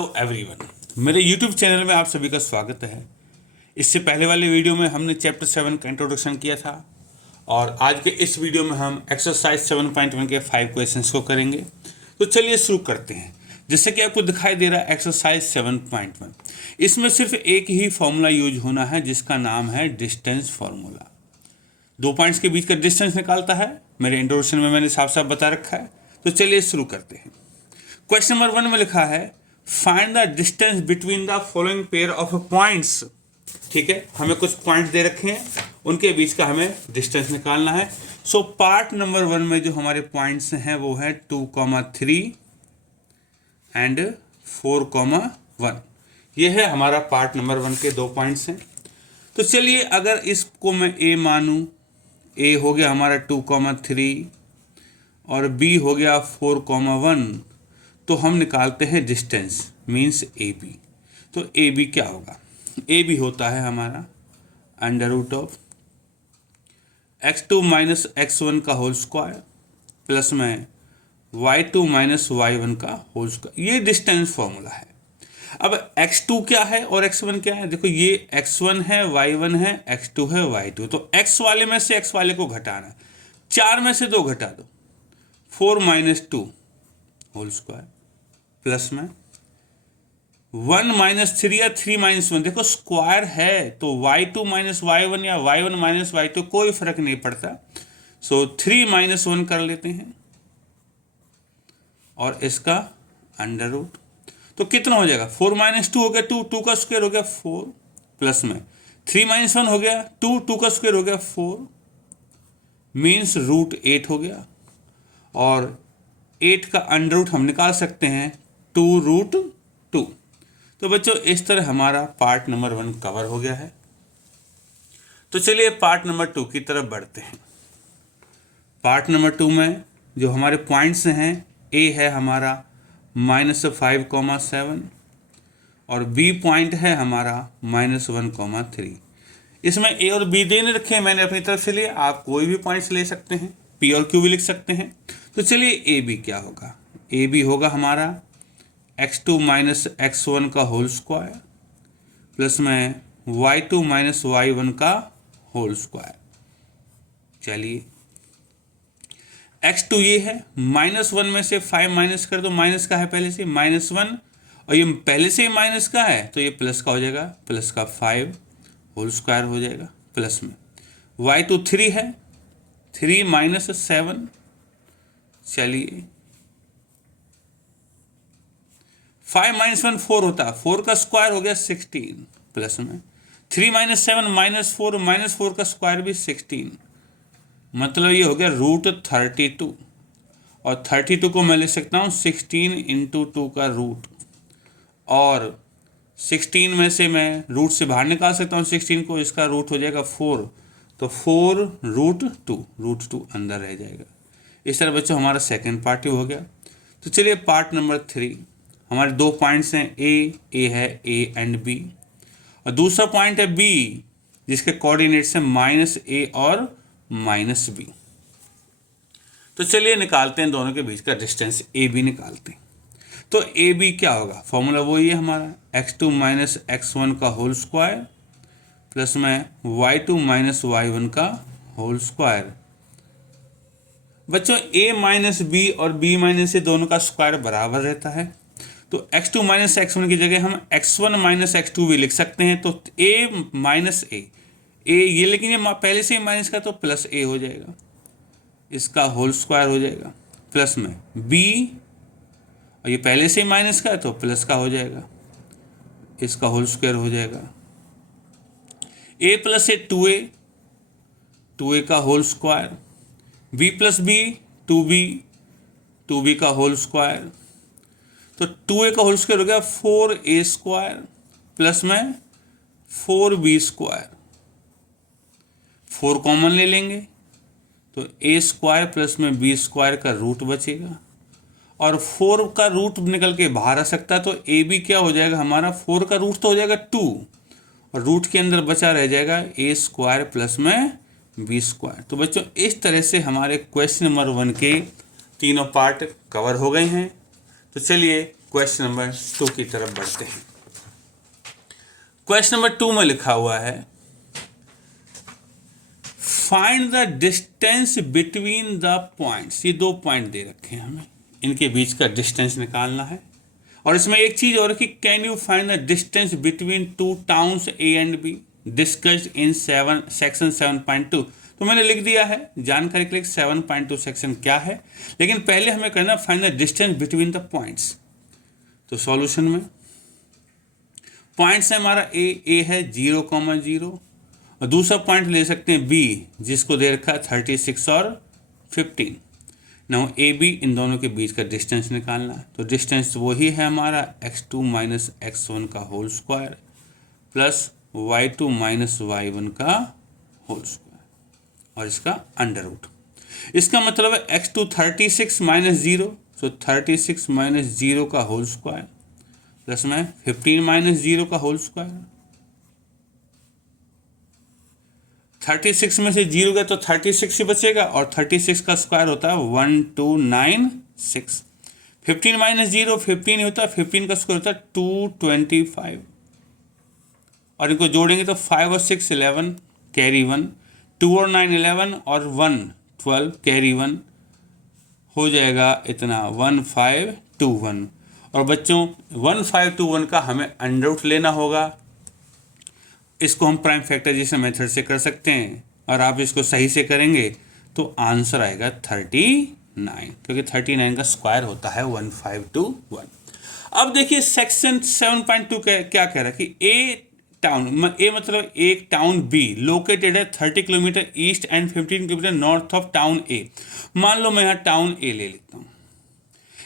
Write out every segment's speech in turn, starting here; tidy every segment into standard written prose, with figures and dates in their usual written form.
Hello everyone, मेरे YouTube channel में आप सभी का स्वागत है। इससे पहले वाले वीडियो में हमने चैप्टर 7 का इंट्रोडक्शन किया था और आज के इस वीडियो में हम एक्सरसाइज 7.1 के 5 क्वेश्चंस को करेंगे। तो चलिए शुरू करते हैं। जैसे कि आपको दिखाई दे रहा है एक्सरसाइज 7.1, इसमें सिर्फ एक ही फॉर्मूला यूज होना है जिसका नाम है डिस्टेंस फार्मूला। 2 पॉइंट्स के बीच का डिस्टेंस निकालता है। मेरे इंट्रोडक्शन में मैंने साफ साफ बता रखा है। तो चलिए शुरू करते हैं। क्वेश्चन नंबर 1 में लिखा है find the distance between the following pair of points. ठीक है, हमें कुछ पॉइंट्स दे रखे हैं, उनके बीच का हमें डिस्टेंस निकालना है। सो पार्ट नंबर 1 में जो हमारे पॉइंट्स हैं वो है 2,3 एंड 4,1। ये है हमारा पार्ट नंबर 1 के 2 पॉइंट्स हैं। तो चलिए अगर इसको मैं ए मानूं, ए हो गया हमारा 2,3 और बी हो गया 4,1, तो हम निकालते हैं डिस्टेंस मीन्स ए बी। तो ए बी क्या होगा? ए बी होता है हमारा under root of x2 minus x1 का होल स्क्वायर प्लस में y2 माइनस y1 का होल स्क्वायर। ये डिस्टेंस फॉर्मूला है। अब x2 क्या है और x1 क्या है? देखो ये x1 है, y1 है, x2 है, y2। तो x वाले में से x वाले को घटाना, 4 में से 2 घटा दो, 4 माइनस 2 होल स्क्वायर प्लस में 1 माइनस 3 या 3 माइनस 1। देखो स्क्वायर है तो y2 माइनस y1 या y1 माइनस y2 कोई फर्क नहीं पड़ता। सो 3 माइनस 1 कर लेते हैं और इसका अंडर रूट। तो कितना हो जाएगा? 4 माइनस 2 हो गया 2, 2 का स्क्वायर हो गया 4 प्लस में 3 माइनस 1 हो गया 2, 2 का स्क्वायर हो गया 4 मीन्स रूट 8 हो गया। और 8 का अंडर रूट हम निकाल सकते हैं 2 रूट 2। तो बच्चों इस तरह हमारा पार्ट नंबर 1 कवर हो गया है। तो चलिए पार्ट नंबर 2 की तरफ बढ़ते हैं। पार्ट नंबर 2 में जो हमारे पॉइंट्स हैं, ए है हमारा -5,7 और बी पॉइंट है हमारा -1,3। इसमें ए और बी देने रखे हैं मैंने अपनी तरफ से लिए। आप कोई भी पॉइंट्स ले सकते हैं, पी और क्यू भी लिख सकते हैं। तो चलिए ए बी क्या होगा? ए बी होगा हमारा x2 माइनस x1 का होल स्क्वायर प्लस में y2 माइनस y1 का होल स्क्वायर। चलिए x2 ये है, -1 में से 5 माइनस कर दो, माइनस का है पहले से -1 और ये पहले से ही माइनस का है तो ये प्लस का हो जाएगा, प्लस का 5 होल स्क्वायर हो जाएगा प्लस में y2 3 है, 3 माइनस 7। चलिए 5 माइनस 1 4 होता है, 4 का स्क्वायर हो गया 16 प्लस में 3 माइनस 7 माइनस 4 का स्क्वायर भी 16, मतलब ये हो गया रूट 32। और 32 को मैं ले सकता हूँ 16 इंटू 2 का रूट, और 16 में से मैं रूट से बाहर निकाल सकता हूँ 16 को, इसका रूट हो जाएगा 4, तो 4 रूट 2 अंदर रह जाएगा। इस तरह बच्चों हमारा सेकेंड पार्ट ही हो गया। तो चलिए पार्ट नंबर 3, हमारे 2 पॉइंट्स हैं, ए है ए एंड बी, और दूसरा पॉइंट है बी जिसके कोऑर्डिनेट्स हैं -a और -b। तो चलिए निकालते हैं दोनों के बीच का डिस्टेंस, ए बी निकालते हैं। तो ए बी क्या होगा? फॉर्मूला वही है हमारा x2 माइनस x1 का होल स्क्वायर प्लस में y2 माइनस y1 का होल स्क्वायर। बच्चों a माइनस बी और b माइनस ए दोनों का स्क्वायर बराबर रहता है, तो x2 माइनस x1 की जगह हम x1 माइनस x2 भी लिख सकते हैं। तो a माइनस ए ये, लेकिन ये पहले से ही माइनस का तो प्लस a हो जाएगा, इसका होल स्क्वायर हो जाएगा प्लस में b, और ये पहले से ही माइनस का है तो प्लस का हो जाएगा, इसका होल स्क्वायर हो जाएगा। a प्लस ए 2a का whole square, b plus B 2b का होल स्क्वायर। तो 2a का होल स्क्वायर हो गया 4a स्क्वायर प्लस में 4b स्क्वायर। 4 कॉमन ले लेंगे तो a स्क्वायर प्लस में b स्क्वायर का रूट बचेगा, और 4 का रूट निकल के बाहर आ सकता है। तो ए बी क्या हो जाएगा हमारा? 4 का रूट तो हो जाएगा 2 और रूट के अंदर बचा रह जाएगा a स्क्वायर प्लस में b स्क्वायर। तो बच्चों इस तरह से हमारे क्वेश्चन नंबर 1 के तीनों पार्ट कवर हो गए हैं। तो चलिए क्वेश्चन नंबर 2 की तरफ बढ़ते हैं। क्वेश्चन नंबर 2 में लिखा हुआ है find the distance between the points. ये 2 पॉइंट दे रखे हैं हमें, इनके बीच का डिस्टेंस निकालना है। और इसमें एक चीज और कि can you find the distance between 2 towns A and be discussed in section 7.2। तो मैंने लिख दिया है जानकारी के लिए 7.2 सेक्शन क्या है, लेकिन पहले हमें करना find the distance between the points. तो सॉल्यूशन में पॉइंट्स है हमारा ए है 0,0 और दूसरा पॉइंट ले सकते हैं बी जिसको दे रखा है 36 और 15। नाउ ए बी इन दोनों के बीच का डिस्टेंस निकालना है। तो डिस्टेंस वही है हमारा x2 माइनस x1 का whole square plus y2 minus y1 का होल स्क्वायर और इसका अंडर रूट। इसका मतलब है x2 36 माइनस 0, तो 36 माइनस 0 का होल स्क्वायर प्लस में 15 माइनस 0 का होल स्क्वायर। 36 में से 0 गया तो 36 ही बचेगा और 36 का स्क्वायर होता है 1296। 15 माइनस 0 15 ही होता है, 15 का स्क्वायर होता है 225 और इनको जोड़ेंगे तो 5 और 6 11 कैरी 1, 2 और 9 11 और 1 12 कैरी 1 हो जाएगा इतना 1521। और बच्चों 1521 का हमें अंडर रूट लेना होगा। इसको हम प्राइम फैक्टराइजेशन मेथड से कर सकते हैं और आप इसको सही से करेंगे तो आंसर आएगा 39, क्योंकि 39 का स्क्वायर होता है 1521। अब देखिए सेक्शन 7.2 क्या कह रहा है कि ए टाउन, ए मतलब एक टाउन बी लोकेटेड है 30 kilometre east and 15 kilometre north of town A. मान लो मैं यहाँ टाउन ए ले लेता हूँ,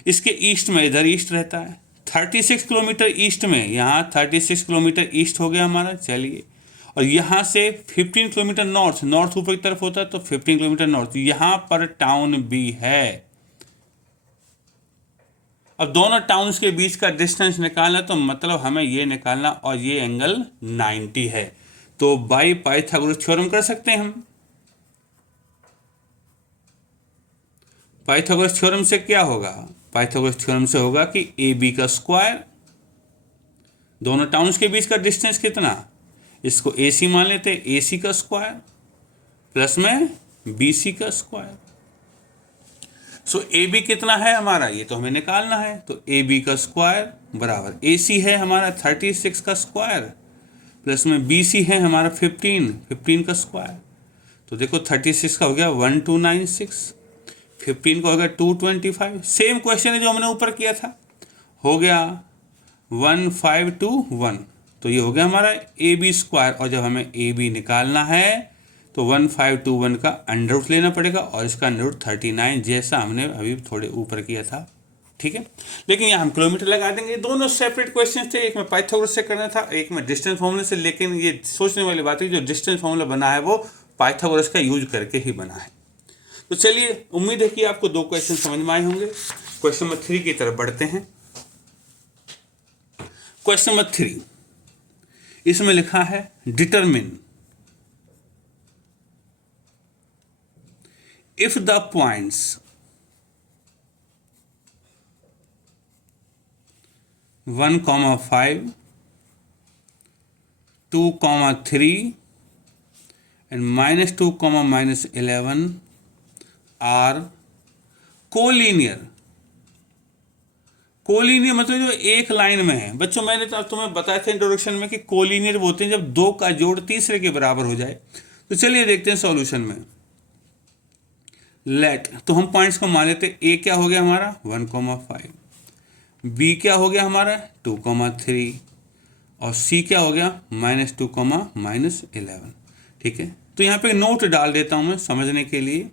इसके ईस्ट में इधर ईस्ट रहता है 36 किलोमीटर ईस्ट में, यहाँ 36 किलोमीटर ईस्ट हो गया हमारा। चलिए, और यहाँ से 15 किलोमीटर नॉर्थ ऊपर की तरफ होता है तो 15 किलोमीटर नॉर्थ, यहाँ पर टाउन बी है। अब दोनों टाउन्स के बीच का डिस्टेंस निकालना, तो मतलब हमें ये निकालना और ये एंगल 90 है। तो बाई पाइथागोरस थ्योरम कर सकते हैं हम। पाइथागोरस थ्योरम से क्या होगा, पाइथागोरस थ्योरम से होगा कि ए बी का स्क्वायर, दोनों टाउन्स के बीच का डिस्टेंस कितना, इसको ए सी मान लेते हैं, ए सी का स्क्वायर प्लस में बी सी का स्क्वायर। सो ए बी कितना है हमारा, ये तो हमें निकालना है। तो ए बी का स्क्वायर बराबर ए सी है हमारा 36 का स्क्वायर प्लस में बी सी है हमारा 15 का स्क्वायर। तो देखो 36 का हो गया 1296, 15 का हो गया 225। सेम क्वेश्चन है जो हमने ऊपर किया था, हो गया 1521। तो ये हो गया हमारा ए बी स्क्वायर, और जब हमें ए बी निकालना है तो 1521 का अंडर रूट लेना पड़ेगा और इसका अंडर रूट 39 जैसा हमने अभी थोड़े ऊपर किया था। ठीक है, लेकिन यहाँ हम किलोमीटर लगा देंगे। दोनों सेपरेट क्वेश्चन थे, एक में पाइथागोरस से करना था, एक में डिस्टेंस फॉर्मूले से। लेकिन ये सोचने वाली बात है जो डिस्टेंस फॉर्मूला बना है वो पाइथागोरस का यूज करके ही बना है। तो चलिए, उम्मीद है कि आपको 2 क्वेश्चन समझ में आए होंगे। क्वेश्चन नंबर 3 की तरफ बढ़ते हैं। क्वेश्चन नंबर 3, इसमें लिखा है determine if the points 1,5, 2,3 and -2, -11 are collinear. Collinear मतलब जो एक लाइन में है। बच्चों मैंने तो तुम्हें बताया था इंट्रोडक्शन में कि कोलिनियर वो होते हैं जब 2 का जोड़ तीसरे के बराबर हो जाए। तो चलिए देखते हैं सॉल्यूशन में। लेट, तो हम पॉइंट्स को मान लेते, ए क्या हो गया हमारा 1,5, बी क्या हो गया हमारा 2,3 और सी क्या हो गया -2, -11। ठीक है, तो यहाँ पे नोट डाल देता हूँ मैं समझने के लिए।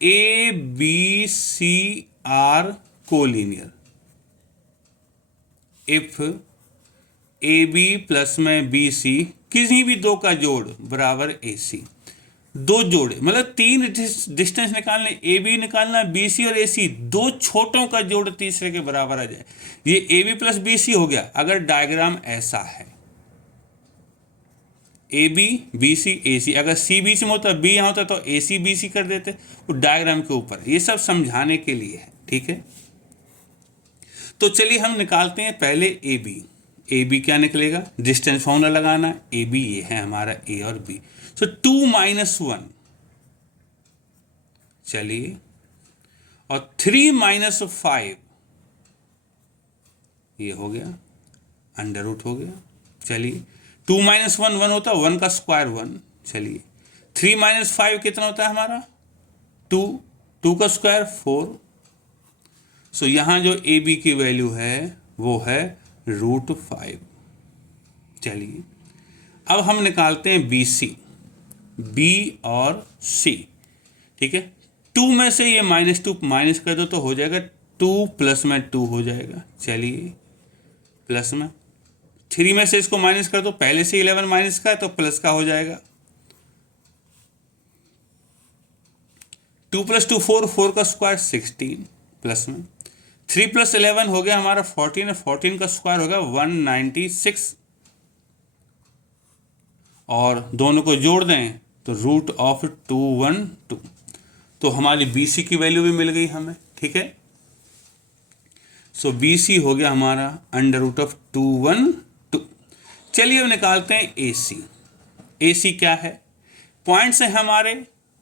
A B C are collinear if A B plus में बी सी किसी भी 2 का जोड़ बराबर ए सी। 2 जोड़े मतलब 3 डिस्टेंस निकालने, ए बी निकालना, बी सी और ए सी, 2 छोटों का जोड़ तीसरे के बराबर आ जाए। ये A B plus B C हो गया। अगर डायग्राम ऐसा है ए बी बी सी ए सी, अगर सी बीच में होता बी यहाँ होता तो ए सी बी सी कर देते, वो डायग्राम के ऊपर। ये सब समझाने के लिए है। ठीक है, तो चलिए हम निकालते हैं पहले ए बी। ए बी क्या निकलेगा, डिस्टेंस फॉर्मूला लगाना है, ए बी ये है हमारा ए और बी। सो 2 माइनस 1, चलिए, और 3 माइनस 5 ये हो गया, अंडर रूट हो गया। चलिए 2 माइनस 1 1 होता है, 1 का स्क्वायर 1। चलिए 3 माइनस 5 कितना होता है हमारा 2, 2 का स्क्वायर 4। सो यहाँ जो ए बी की वैल्यू है वो है √5। चलिए अब हम निकालते हैं बी सी, बी और सी। ठीक है, 2 में से ये -2 माइनस कर दो तो हो जाएगा 2 प्लस में 2 हो जाएगा। चलिए प्लस में 3 में से इसको माइनस कर दो, पहले से 11 माइनस का है तो प्लस का हो जाएगा। 2 + 2 4, 4 का स्क्वायर 16 प्लस में 3 + 11 हो गया हमारा 14 है, 14 का स्क्वायर होगा 196 और दोनों को जोड़ दें तो √212। तो हमारी बी सी की वैल्यू भी मिल गई हमें। ठीक है, सो बी सी हो गया हमारा √212। चलिए अब निकालते हैं ए सी। ए सी क्या है, पॉइंट्स हैं हमारे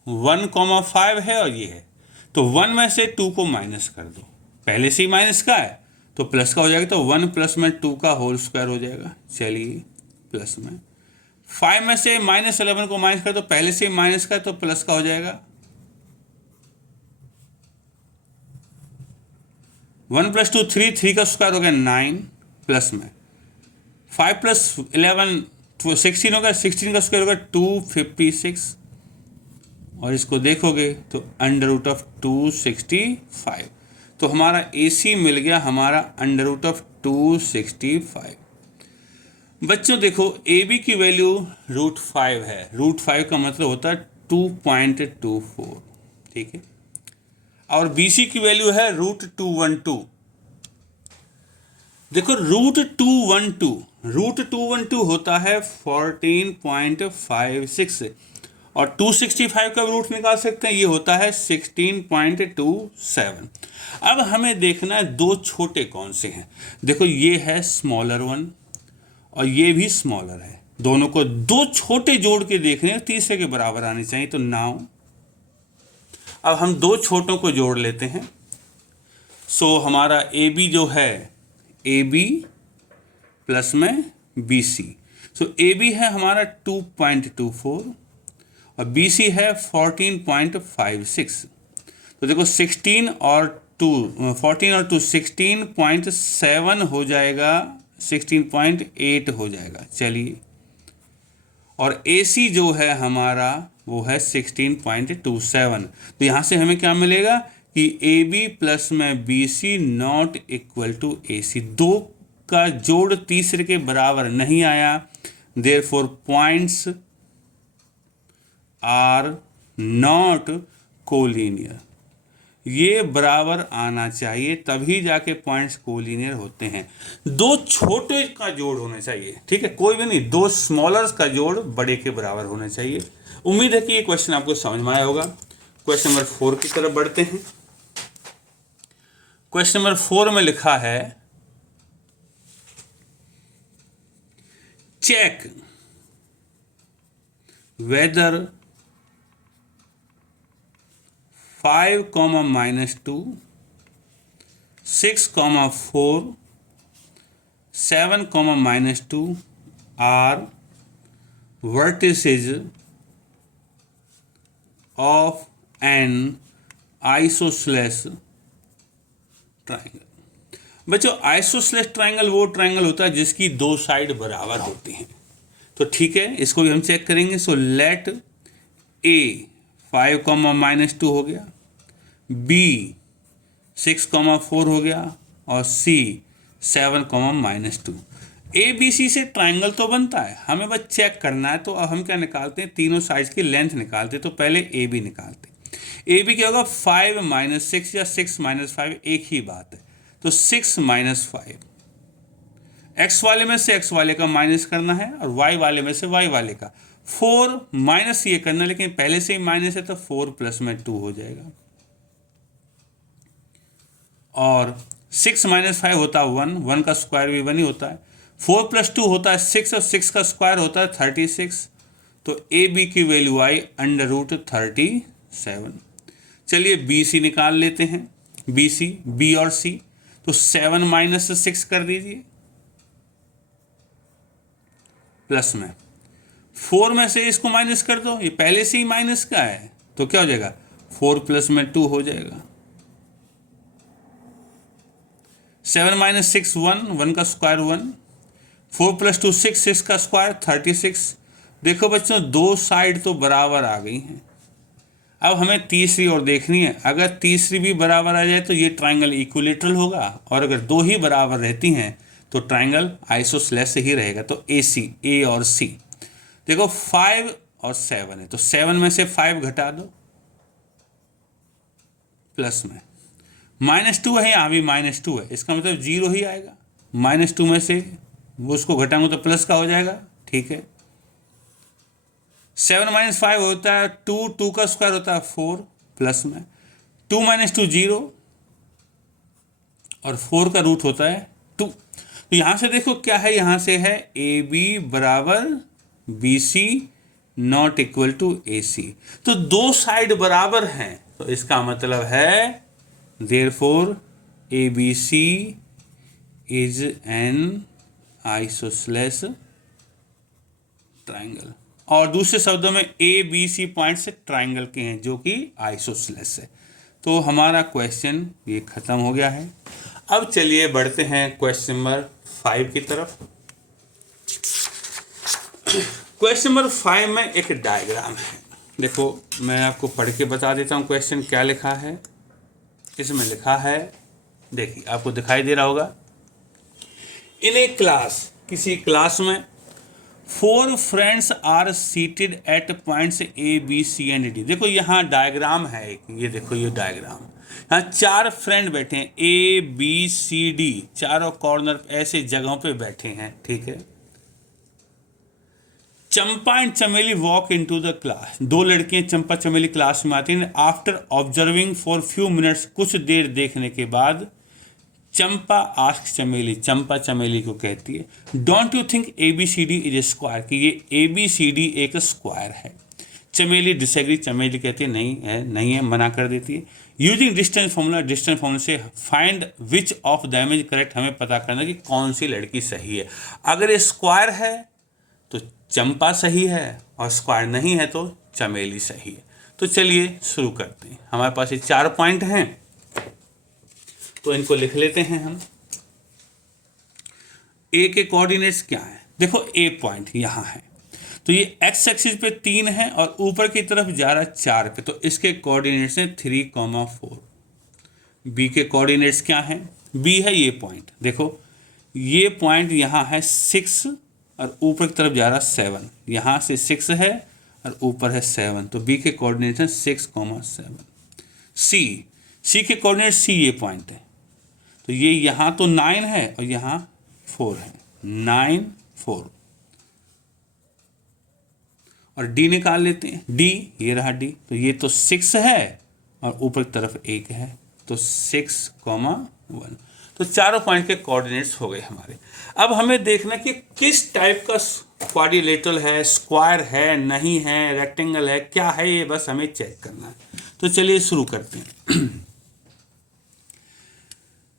1,5 है और ये है, तो 1 में से 2 को माइनस कर दो, पहले से ही माइनस का है तो प्लस का हो जाएगा, तो 1 प्लस में 2 का होल स्क्वायर हो जाएगा। चलिए प्लस में 5 में से -11 को माइनस कर दो, पहले से ही माइनस का है तो प्लस का हो जाएगा। 1 + 2 3, 3 का स्क्वायर हो गया 9 प्लस में 5 + 11 16 होगा, 16 का स्क्वायर होगा 256 और इसको देखोगे तो √265। तो हमारा ए सी मिल गया हमारा √265। बच्चों देखो ए बी की वैल्यू √5 है, √5 का मतलब होता है 2.24। ठीक है, और बी सी की वैल्यू है √212। देखो √212 होता है 14.56 और 265 का रूट निकाल सकते हैं, ये होता है 16.27। अब हमें देखना है दो छोटे कौन से हैं। देखो ये है स्मॉलर वन और ये भी स्मॉलर है, दोनों को दो छोटे जोड़ के देखने तीसरे के बराबर आने चाहिए। तो नाउ अब हम दो छोटों को जोड़ लेते हैं। सो हमारा ए बी जो है ए बी प्लस में B C. So A B है हमारा 2.24 और बी सी है 14.56। तो देखो 14 और 2 16.7 हो जाएगा, 16.8 हो जाएगा। चलिए, और ए सी जो है हमारा वो है 16.27। तो यहाँ से हमें क्या मिलेगा कि ए बी प्लस में B C not equal to A C. दो का जोड़ तीसरे के बराबर नहीं आया, therefore points are not collinear. ये बराबर आना चाहिए तभी जाके पॉइंट्स कोलिनियर होते हैं। दो छोटे का जोड़ होना चाहिए, ठीक है, कोई भी नहीं, दो स्मॉलर्स का जोड़ बड़े के बराबर होना चाहिए। उम्मीद है कि ये क्वेश्चन आपको समझ में आया होगा। क्वेश्चन नंबर 4 की तरफ बढ़ते हैं। क्वेश्चन नंबर 4 में लिखा है check whether 5, -2, 6, 4, 7, -2 are vertices of an isosceles triangle. बच्चों आइसोसेलेस ट्राइंगल वो ट्राइंगल होता है जिसकी दो साइड बराबर होती हैं। तो ठीक है, इसको भी हम चेक करेंगे। सो लेट ए 5, -2 हो गया, बी 6, 4 हो गया और सी 7, -2। ए बी सी से ट्राइंगल तो बनता है, हमें बस चेक करना है। तो अब हम क्या निकालते हैं, तीनों साइड्स की लेंथ निकालते हैं। तो पहले ए बी निकालते हैं। ए बी क्या होगा, 5 - 6 या 6 - 5 एक ही बात है। तो 6 - 5, एक्स वाले में से एक्स वाले का माइनस करना है और वाई वाले में से वाई वाले का। 4 माइनस ये करना, लेकिन पहले से ही माइनस है तो 4 + 2 हो जाएगा। और 6 माइनस 5 होता है 1, 1 का स्क्वायर भी 1 ही होता है। 4 प्लस 2 होता है 6 और 6 का स्क्वायर होता है 36। तो ए बी की वैल्यू आई अंडर रूट 37। चलिए बी सी निकाल लेते हैं। बी सी, बी और सी, तो 7 माइनस 6 कर दीजिए, प्लस में 4 में से इसको माइनस कर दो, ये पहले से ही माइनस का है, तो क्या हो जाएगा 4 प्लस में 2 हो जाएगा। 7 माइनस 6 1, 1 का स्क्वायर 1, 4 प्लस 2 6, 6 का स्क्वायर 36। देखो बच्चों दो साइड तो बराबर आ गई हैं। अब हमें तीसरी और देखनी है। अगर तीसरी भी बराबर आ जाए तो ये ट्राइंगल इक्विलेटरल होगा, और अगर दो ही बराबर रहती हैं तो ट्राइंगल आइसोसेलेस ही रहेगा। तो ए सी, ए और सी, देखो 5 और 7 है, तो 7 में से 5 घटा दो, प्लस में -2 है, यहाँ भी -2 है, इसका मतलब 0 ही आएगा। -2 में से वो उसको घटाऊंगा तो प्लस का हो जाएगा, ठीक है। 7 माइनस 5 होता है 2, 2 का स्क्वायर होता है 4, प्लस में 2 माइनस 2 0, और 4 का रूट होता है 2। तो यहाँ से देखो क्या है, यहाँ से है ए बी बराबर B C not equal to A C. तो दो साइड बराबर हैं, तो इसका मतलब है therefore A B C is an isosceles triangle. और दूसरे शब्दों में ए बी सी पॉइंट से ट्राइंगल के हैं जो कि आइसोसेलेस है। तो हमारा क्वेश्चन ये खत्म हो गया है। अब चलिए बढ़ते हैं क्वेश्चन नंबर 5 की तरफ। क्वेश्चन नंबर 5 में एक डायग्राम है। देखो मैं आपको पढ़ के बता देता हूँ क्वेश्चन क्या लिखा है। इसमें लिखा है, देखिए आपको दिखाई दे रहा होगा, इन ए क्लास, किसी क्लास में 4 friends are seated at points A B C and D. देखो यहाँ डायग्राम है एक, ये देखो ये डायग्राम, यहाँ 4 फ्रेंड बैठे हैं ए बी सी डी, चारों कॉर्नर ऐसे जगहों पे बैठे हैं, ठीक है। चंपा एंड चमेली वॉक इनटू द क्लास, दो लड़कियां चंपा चमेली क्लास में आती हैं। After observing for few minutes, कुछ देर देखने के बाद चंपा आस्क चमेली, चंपा चमेली को कहती है don't you think A B C D is a square, कि ये ए बी सी डी एक स्क्वायर है। चमेली डिसएग्री, चमेली कहती है नहीं है, मना कर देती है। Using distance formula, distance formula से find which of them is correct, हमें पता करना कि कौन सी लड़की सही है। अगर ये स्क्वायर है तो चंपा सही है, और स्क्वायर नहीं है तो चमेली सही है। तो चलिए शुरू करते हैं। हमारे पास ये 4 पॉइंट हैं, तो इनको लिख लेते हैं हम। ए के कोऑर्डिनेट्स क्या है, देखो ए पॉइंट यहाँ है, तो ये एक्स एक्सिस पे 3 है और ऊपर की तरफ जा रहा है 4 पे, तो इसके कोऑर्डिनेट्स हैं 3,4। बी के कोऑर्डिनेट्स क्या हैं, बी है ये पॉइंट, देखो ये पॉइंट यहाँ है 6 और ऊपर की तरफ जा रहा है 7, यहाँ से 6 है और ऊपर है 7, तो बी के कोऑर्डिनेट्स हैं 6,7। सी के कोऑर्डिनेट सी ये पॉइंट है, तो ये यहाँ तो 9 है और यहाँ 4 है, 9 4। और डी निकाल लेते हैं, डी ये रहा डी, तो ये तो 6 है और ऊपर की तरफ 1 है, तो 6,1। तो चारों पॉइंट के कोऑर्डिनेट्स हो गए हमारे। अब हमें देखना कि किस टाइप का क्वाड्रिलेटरल है, स्क्वायर है, नहीं है, रेक्टेंगल है, क्या है, ये बस हमें चेक करना है। तो चलिए शुरू करते हैं।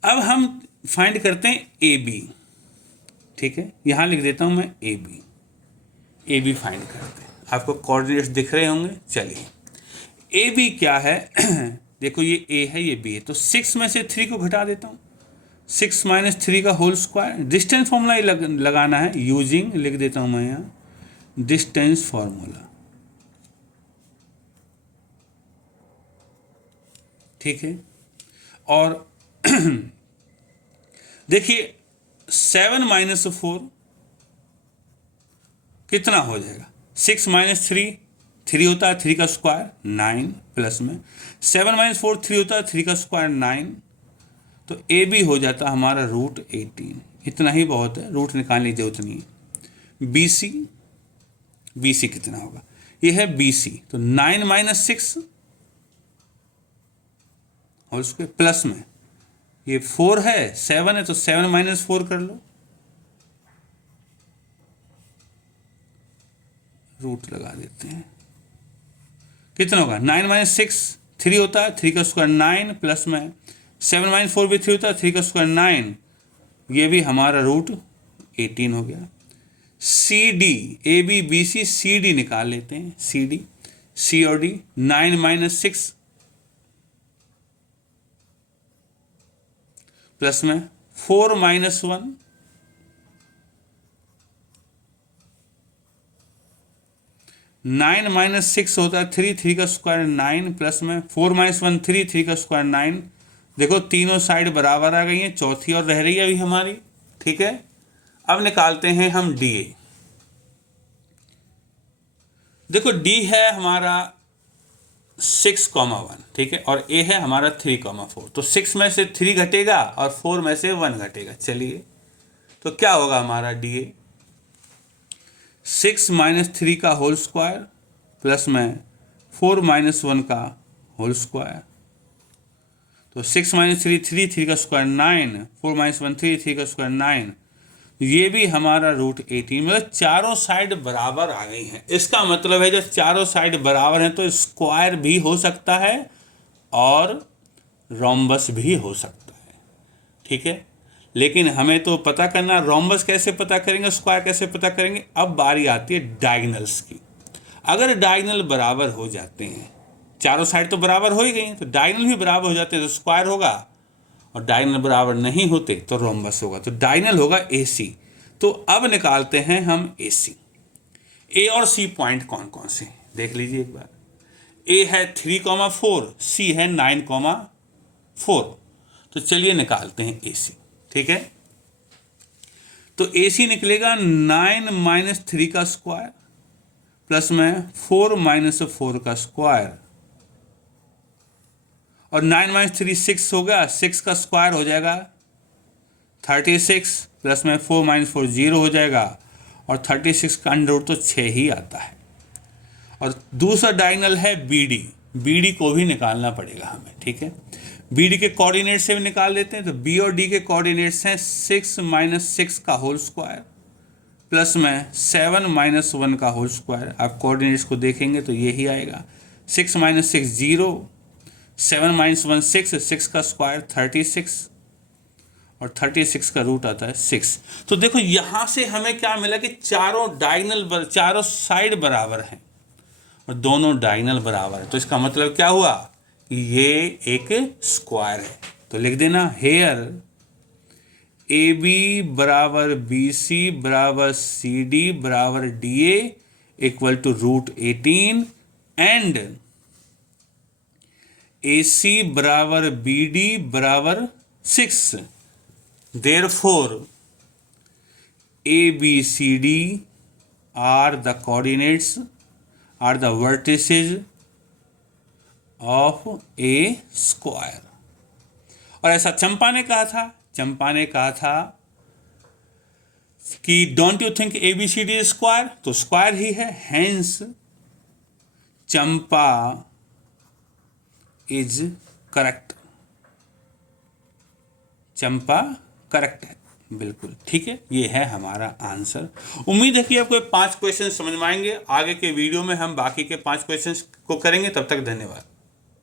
अब हम फाइंड करते हैं ए बी, ठीक है, यहां लिख देता हूं मैं ए बी फाइंड करते हैं। आपको कोऑर्डिनेट्स दिख रहे होंगे। चलिए ए बी क्या है, देखो ये ए है ये बी है, तो 6 में से 3 को घटा देता हूं, 6 माइनस 3 का होल स्क्वायर। डिस्टेंस फॉर्मूला ही लगाना है, यूजिंग लिख देता हूं मैं यहाँ डिस्टेंस फॉर्मूला, ठीक है। और देखिए 7 माइनस 4 कितना हो जाएगा, 6 माइनस 3 3 होता है 3 का स्क्वायर 9, प्लस में 7 माइनस 4 3 होता है 3 का स्क्वायर 9, तो ए बी हो जाता है हमारा √18। इतना ही बहुत है, रूट निकालने की जरूरत नहीं है। बी सी कितना होगा, ये है बी सी, तो 9 माइनस 6 और उसके प्लस में ये 4 है, 7 है, तो 7 माइनस 4 कर लो, रूट लगा देते हैं। कितना होगा? 9 माइनस 6 3 होता है, 3 का स्क्वायर 9, प्लस में 7 माइनस 4 भी 3 होता है, 3 का स्क्वायर 9, ये भी हमारा रूट 18 हो गया। C D, A B B C, C D निकाल लेते हैं, सी डी, सी और डी। 9 माइनस 6 प्लस में 4 माइनस 1, 9 माइनस 6 होता है 3, 3 का स्क्वायर 9, प्लस में 4 माइनस 1 3, 3 का स्क्वायर 9। देखो तीनों साइड बराबर आ गई हैं, चौथी और रह रही है अभी हमारी, ठीक है। अब निकालते हैं हम डी ए। देखो डी है हमारा 6,1, ठीक है, और ए है हमारा 3,4। तो 6 में से 3 घटेगा और 4 में से 1 घटेगा। चलिए, तो क्या होगा हमारा डी ए? 6 माइनस 3 का होल स्क्वायर प्लस में 4 माइनस 1 का होल स्क्वायर। तो 6 माइनस 3 3, 3 का स्क्वायर 9, 4 माइनस 1 3, 3 का स्क्वायर 9। ये भी हमारा रूट 18, मतलब चारों साइड बराबर आ गई हैं। इसका मतलब है जब चारों साइड बराबर हैं तो स्क्वायर भी हो सकता है और रोम्बस भी हो सकता है, ठीक है। लेकिन हमें तो पता करना, रोम्बस कैसे पता करेंगे, स्क्वायर कैसे पता करेंगे। अब बारी आती है डायगोनल्स की। अगर डायगोनल बराबर हो जाते हैं, चारों साइड तो बराबर हो ही गई हैं, तो डायगोनल भी बराबर हो जाते हैं तो स्क्वायर होगा, और डायगोनल बराबर नहीं होते तो रोम्बस होगा। तो डायगोनल होगा ए सी। तो अब निकालते हैं हम ए सी। ए और सी पॉइंट कौन कौन से देख लीजिए एक बार। ए है 3,4, सी है 9,4। तो चलिए निकालते हैं ए सी, ठीक है। तो ए सी निकलेगा 9 माइनस 3 का स्क्वायर प्लस में 4 माइनस 4 का स्क्वायर, और 9 माइनस 3 6 हो गया, 6 का स्क्वायर हो जाएगा 36, प्लस में 4 माइनस 4 0 हो जाएगा, और 36 का अंडर रूट तो 6 ही आता है। और दूसरा डायगोनल है बी डी। बी डी को भी निकालना पड़ेगा हमें, ठीक है। बी डी के कोऑर्डिनेट से भी निकाल लेते हैं। तो बी और डी के कोऑर्डिनेट्स हैं 6 माइनस 6 का होल स्क्वायर प्लस में 7 माइनस 1 का होल स्क्वायर। आप कोऑर्डिनेट्स को देखेंगे तो यही आएगा। 6 माइनस 6 0, 7 माइनस 1 6, 6 का स्क्वायर 36, और 36 का रूट आता है 6। तो देखो यहाँ से हमें क्या मिला कि चारों डायगोनल, चारों साइड बराबर हैं और दोनों डायगोनल बराबर है। तो इसका मतलब क्या हुआ कि ये एक स्क्वायर है। तो लिख देना हेयर ए बी बराबर बी सी बराबर सी डी बराबर D A equal to root 18 and A C बराबर बी डी बराबर 6। Therefore, A, B, C, D are the coordinates, are the vertices of a square. और ऐसा चंपा ने कहा था। चंपा ने कहा था कि don't you think A B C D is square, तो स्क्वायर ही है। Hence Champa is correct. Champa correct है, बिल्कुल ठीक है। ये है हमारा आंसर। उम्मीद है कि आपको 5 क्वेश्चन समझ में आएंगे। आगे के वीडियो में हम बाकी के 5 क्वेश्चन को करेंगे। तब तक धन्यवाद।